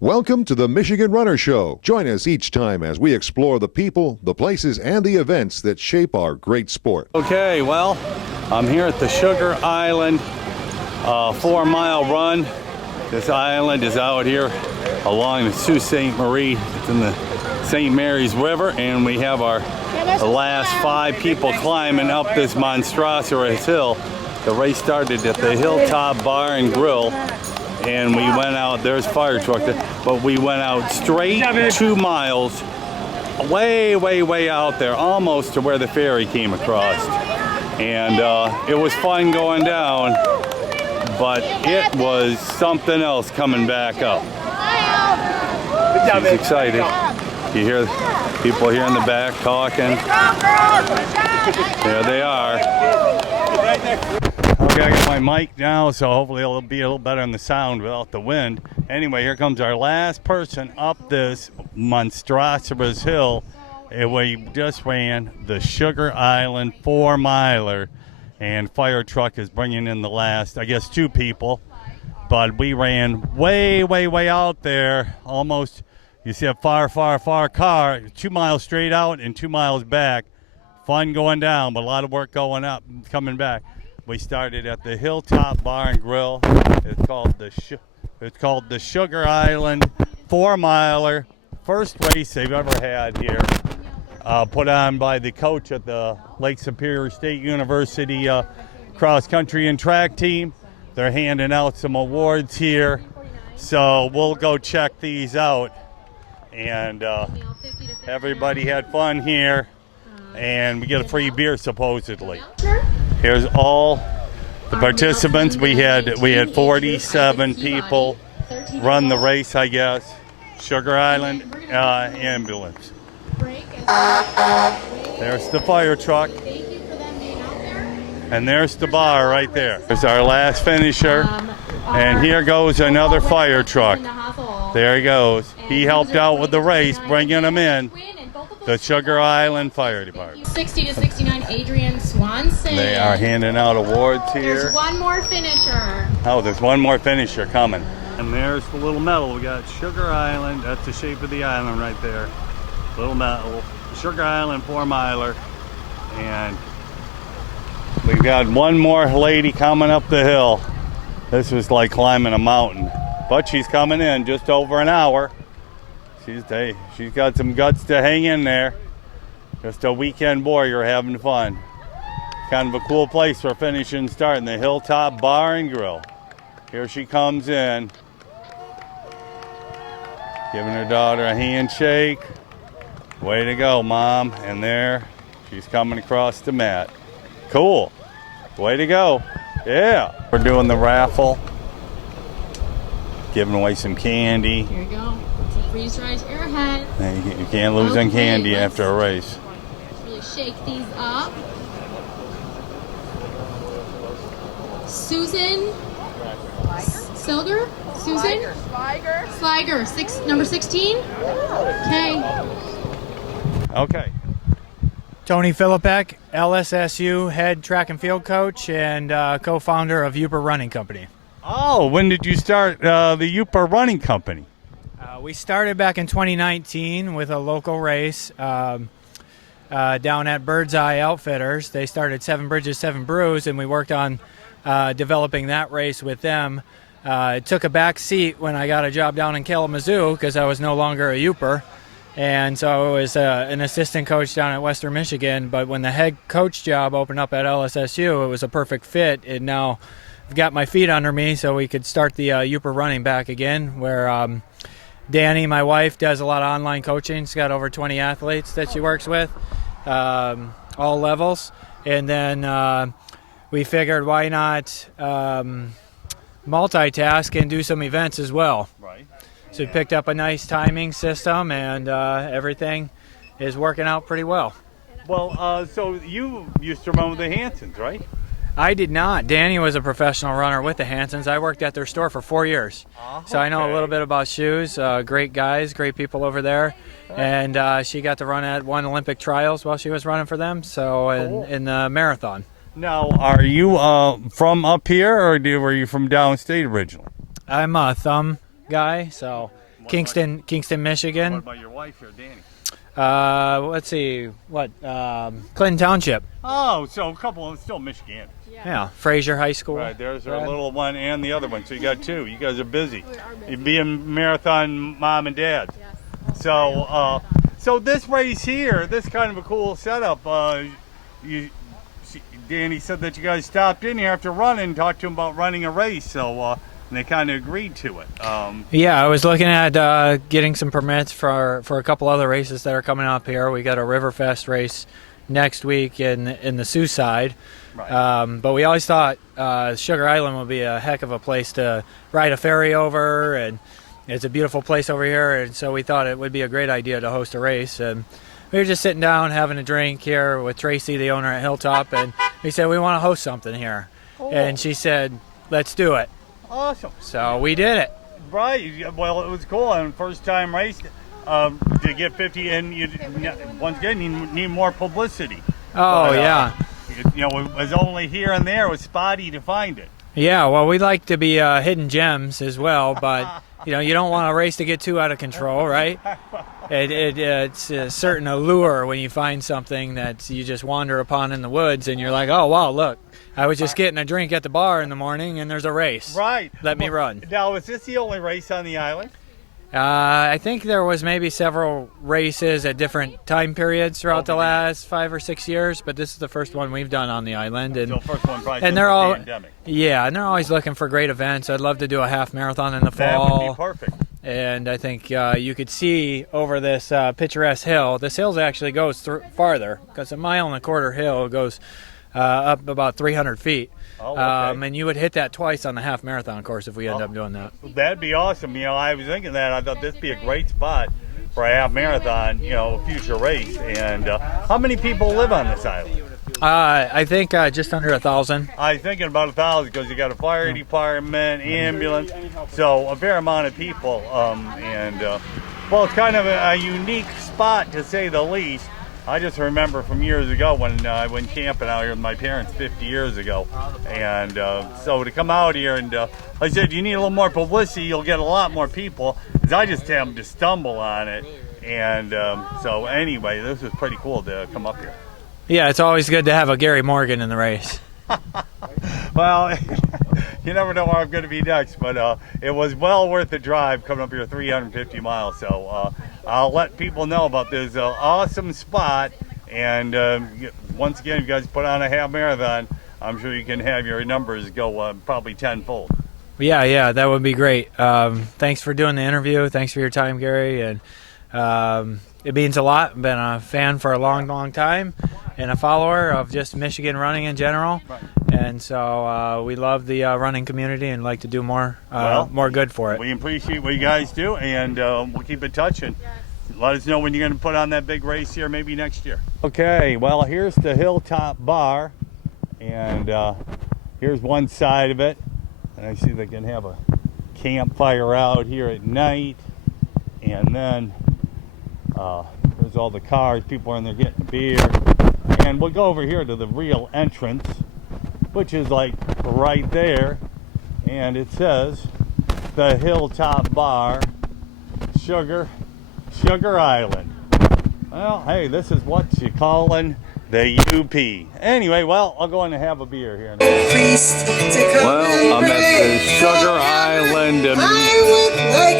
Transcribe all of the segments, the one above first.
Welcome to the Michigan Runner Show. Join us each time as we explore the people, the places, and the events that shape our great sport. Okay, well, I'm here at the Sugar Island 4-mile run. This island is out here along the Sault Ste. Marie. It's in the St. Mary's River, and we have the last 5 people climbing up this monstrous hill. The race started at the Hilltop Bar and Grill, and we went out. There's a fire truck there, but we went out straight 2 miles, way out there, almost to where the ferry came across. And it was fun going down, but it was something else coming back up. She's excited. You hear people here in the back talking. There they are. Okay, I got my mic now, so hopefully it'll be a little better in the sound without the wind. Anyway, here comes our last person up this monstrous hill. And we just ran the Sugar Island 4-miler, and fire truck is bringing in the last, I guess, 2 people. But we ran way out there, almost. You see a far car, 2 miles straight out and 2 miles back. Fun going down, but a lot of work going up, coming back. We started at the Hilltop Bar and Grill. It's called the Sugar Island 4-miler. First race they've ever had here. Put on by the coach at the Lake Superior State University cross country and track team. They're handing out some awards here, so we'll go check these out. And everybody had fun here, and we get a free beer supposedly. Here's all the participants. We had 47 people run the race, I guess. Sugar Island ambulance. There's the fire truck. And there's the bar right there. There's our last finisher. And here goes another fire truck. There he goes. He helped out with the race, bringing them in. The Sugar Island Fire Department. 60 to 69, Adrian Swanson. They are handing out awards here. There's one more finisher. Oh, there's one more finisher coming. And there's the little medal. We got Sugar Island. That's the shape of the island right there. Little medal. Sugar Island 4-miler. And we've got one more lady coming up the hill. This was like climbing a mountain. But she's coming in just over an hour. She's got some guts to hang in there. Just a weekend warrior having fun. Kind of a cool place for finishing and starting, the Hilltop Bar and Grill. Here she comes in, giving her daughter a handshake. Way to go, Mom. And there, she's coming across the mat. Cool. Way to go. Yeah. We're doing the raffle. Giving away some candy. Here you go. It's a freeze-dried airhead. You can't lose on candy after a race. Really shake these up. Susan Silger? Susan? Sliger. Number 16? Okay. Okay. Tony Philippek, LSSU head track and field coach and co-founder of Uper Running Company. Oh, when did you start the Uper Running Company? We started back in 2019 with a local race down at Bird's Eye Outfitters. They started 7 Bridges, 7 Brews, and we worked on developing that race with them. It took a back seat when I got a job down in Kalamazoo because I was no longer a Uper. And so I was an assistant coach down at Western Michigan. But when the head coach job opened up at LSSU, it was a perfect fit. And now I've got my feet under me so we could start the Uper running back again, where Danny, my wife, does a lot of online coaching. She's got over 20 athletes that she works with, all levels. And then we figured why not multitask and do some events as well. Right. So we picked up a nice timing system, and everything is working out pretty well. Well, so you used to run with the Hansons, right? I did not. Danny was a professional runner with the Hansons. I worked at their store for 4 years. So I know a little bit about shoes. Great guys, great people over there. And she got to run at one Olympic trials while she was running for them, so in the marathon. Now, are you from up here, or were you from downstate originally? I'm a Thumb guy, so Kingston, Michigan. What about your wife here, Danny? Let's see, Clinton Township. Oh, so a couple of still Michigan. Yeah, Fraser High School. Right, there's our little one and the other one. So you got two. You guys are busy. You're being marathon mom and dad. So, so this race here, this kind of a cool setup. Danny said that you guys stopped in here after running and talked to him about running a race. So, and they kind of agreed to it. Yeah, I was looking at getting some permits for a couple other races that are coming up here. We got a Riverfest race next week in the Sioux side. Right. But we always thought Sugar Island would be a heck of a place to ride a ferry over, and it's a beautiful place over here, and so we thought it would be a great idea to host a race. And we were just sitting down having a drink here with Tracy, the owner at Hilltop, and we said we want to host something here. Cool. And she said, let's do it. Awesome. So we did it. Right. Well, it was cool. And first time race to get 50, and you once again you need more publicity. Oh, yeah. You know, it was only here and there. It was spotty to find it. Yeah, well, we like to be hidden gems as well, but you know, you don't want a race to get too out of control, right? It's a certain allure when you find something that you just wander upon in the woods, and you're like, oh wow, look, I was just getting a drink at the bar in the morning, and there's a race. Right. Let me run. Now, is this the only race on the island? I think there was maybe several races at different time periods throughout the last 5 or 6 years, but this is the first one we've done on the island. And So first one probably and since they're the all pandemic. yeah, and they're always looking for great events. I'd love to do a half marathon in the fall. That would be perfect. And I think you could see over this picturesque hill. This hill actually goes farther, because a 1.25 mile hill goes up about 300 feet. Oh, okay. And you would hit that twice on the half marathon course if we end up doing that. That'd be awesome. You know, I was thinking that. I thought this would be a great spot for a half marathon, you know, future race. And how many people live on this island? I think just under 1,000. I was thinking about 1,000 because you got a fire department, ambulance, so a fair amount of people. Well, it's kind of a unique spot to say the least. I just remember from years ago when I went camping out here with my parents 50 years ago. And so to come out here and I said, you need a little more publicity, you'll get a lot more people. Because I just happened to stumble on it. And so anyway, this was pretty cool to come up here. Yeah, it's always good to have a Gary Morgan in the race. Well, you never know where I'm going to be next, but it was well worth the drive coming up here 350 miles. So I'll let people know about this awesome spot. And once again, if you guys put on a half marathon, I'm sure you can have your numbers go probably tenfold. Yeah, that would be great. Thanks for doing the interview. Thanks for your time, Gary. And it means a lot. I've been a fan for a long time and a follower of just Michigan running in general. Right. And so we love the running community and like to do more good for it. We appreciate what you guys do, and we'll keep in touch and let us know when you're going to put on that big race here, maybe next year. Okay, well, here's the Hilltop Bar, and here's one side of it. And I see they can have a campfire out here at night, and then there's all the cars, people are in there getting beer. And we'll go over here to the real entrance, which is like right there, and it says the Hilltop Bar, Sugar Island. Well, hey, this is what you calling the UP. Anyway, well, I'll go in and have a beer here. Well, I'm at the Sugar Island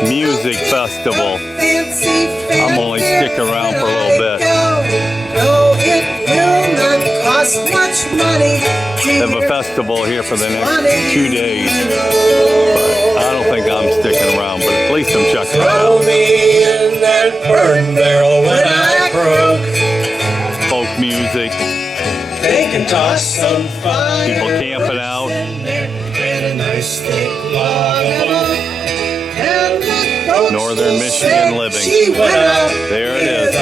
Music Festival. I'm only sticking around for a little bit. They have a festival here for the next 2 days. But I don't think I'm sticking around, but at least I'm checking it out. In that burn barrel when I broke. Folk music. They can toss some fire. People camping out. Northern Michigan living. There it is.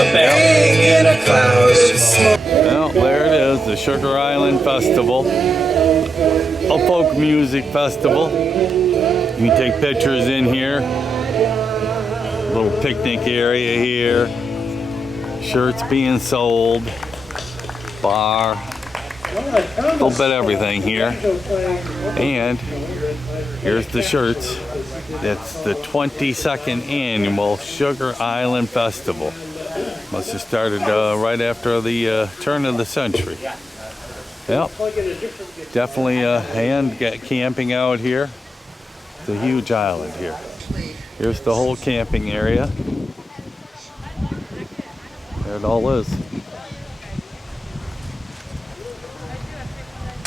Well, there it is, the Sugar Island Festival, a folk music festival. You can take pictures in here. Little picnic area here. Shirts being sold. Bar. A little bit of everything here. And here's the shirts. It's the 22nd annual Sugar Island Festival. Must have started right after the turn of the century. Yep, definitely and get camping out here. It's a huge island here. Here's the whole camping area. There it all is.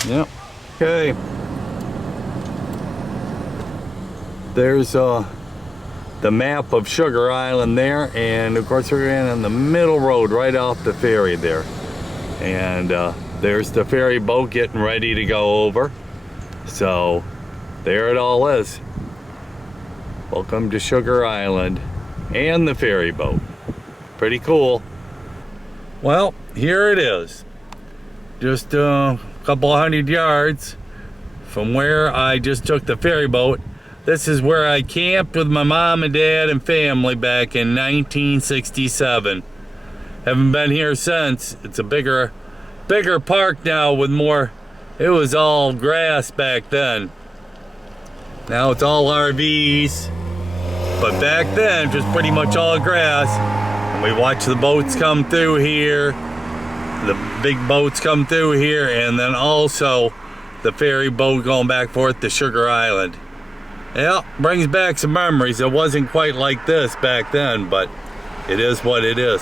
Yep. Okay. There's the map of Sugar Island there, and of course we're in on the middle road right off the ferry there. And there's the ferry boat getting ready to go over. So there it all is. Welcome to Sugar Island and the ferry boat. Pretty cool. Well, here it is. Just a couple hundred yards from where I just took the ferry boat. This is where I camped with my mom and dad and family back in 1967. Haven't been here since. It's a bigger park now with more. It was all grass back then. Now it's all RVs. But back then, just pretty much all grass. And we watch the boats come through here. The big boats come through here, and then also the ferry boat going back and forth to Sugar Island. Yeah, brings back some memories. It wasn't quite like this back then, but it is what it is.